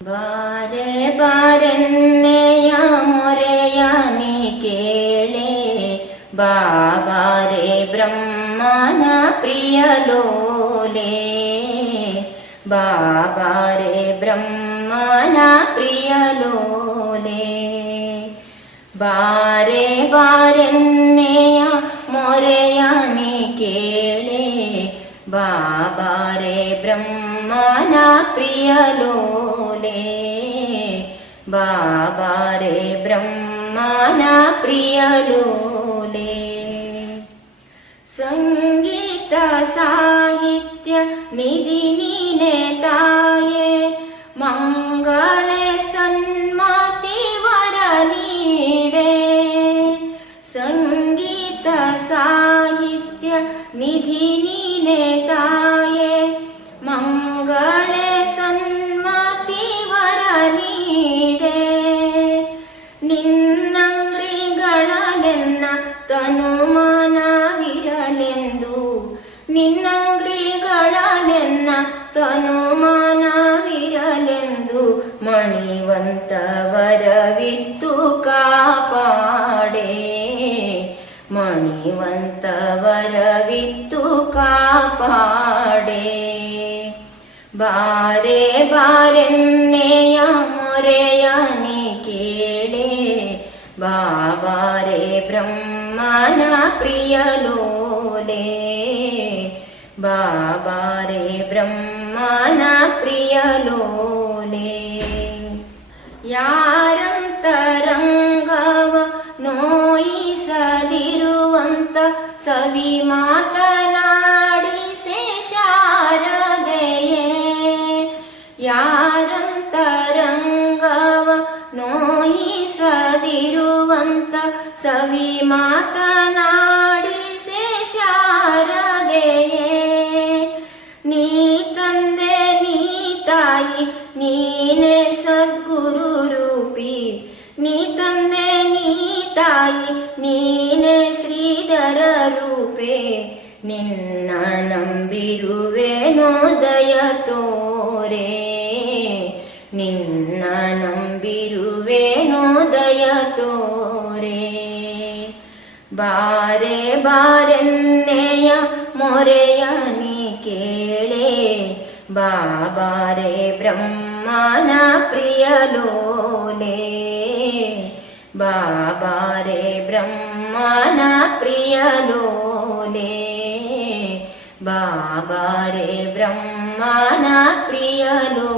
ಬಾರೆ ಬಾರೆನ್ನೆಯ ಮೊರೆಯ ನೀ ಕೇಳೆ, ಬಾಬಾರೆ ಬ್ರಹ್ಮನ ಪ್ರಿಯಲೋಲೆ, ಬಾಬಾರೆ ಬ್ರಹ್ಮನ ಪ್ರಿಯಲೋಲೆ. ಬಾರೆ ಬಾರೆನ್ನೆಯ ಮೊರೆಯ ನೀ ಕೇಳೆ, ಬಾಬಾರೆ ಬ್ರಹ್ಮನ ಪ್ರಿಯಲೋಲೆ, ಬಾಬಾರೆ ಬ್ರಹ್ಮನ ಪ್ರಿಯಲೋಲೆ. ಸಂಗೀತ ಸಾಹಿತ್ಯ ನಿಧಿ ನೀನೆ ತಾಯೇ, ಮಂಗಳೇ ಸನ್ಮತಿ ವರ ನೀಡೆ. ಸಂಗೀತ ಸಾಹಿತ್ಯ ನಿಧಿ ನೀನೆ ತಾಯೇ, ಮಂಗಳೇ ಸನ್ಮತಿ ವರ ನೀಡೆ. ನಿನ್ನಂಗ್ರಿಗಳಲ್ಲೆನ್ನ ತನುಮಾನವಿರಲೆಂದು, ನಿನ್ನಂಗ್ರಿಗಳಲ್ಲೆನ್ನ ತನುಮಾನವಿರಲೆಂದು, ಮಣಿವಂತ ವರವಿತ್ತು ಕಾಪಾಡೆ, ಮಣಿವಂತ ವರವಿತ್ತು ಕಾಪಾಡೆ. ಬಾರೆ ಬಾರೆನ್ನೆಯ ಮೊರೆಯ ನೀ ಕೇಳೆ, ಬಾಬಾರೆ ಬ್ರಹ್ಮನ ಪ್ರಿಯಲೋಲೆ, ಬಾಬಾರೆ ಬ್ರಹ್ಮನ ಪ್ರಿಯಲೋಲೆ. ಯಾರಂತರಂಗವ ನೋಯಿಸದಿರುವಂತ ಸವಿ ಮಾತನಾಡಿಸೆ ಶಾರದೆಯೇ, ಯಾರಂತರಂಗವ ನೋಯಿಸದಿರುವಂತ ಸವಿ ಮಾತನಾಡಿಸೆ ಶಾರದೆಯೇ. ನೀ ತಂದೆ ನೀ ತಾಯಿ ನೀನೆ ಸದ್ಗುರು ರೂಪಿ, ನೀ ತಂದೆ ನೀ ತಾಯಿ ನೀನೆ ಶ್ರೀಧರ ರೂಪೆ. ನಿನ್ನ ನಂಬಿರುವೆನೋ ದಯ ತೋರೆ, ನಿನ್ನ ನಂಬಿರುವೆನೋ ದಯ ತೋರೆ. ಬಾರೆ ಬಾರೆನ್ನೆಯ ಮೊರೆಯ ನೀ ಕೇಳೆ, ಬಾಬಾರೆ ಬ್ರಹ್ಮನ ಪ್ರಿಯಲೋಲೆ, ಬಾಬಾರೆ ಬ್ರಹ್ಮನ ಪ್ರಿಯಲೋಲೆ, ಬಾಬಾರೆ ಬ್ರಹ್ಮನ ಪ್ರಿಯಲೋಲೆ.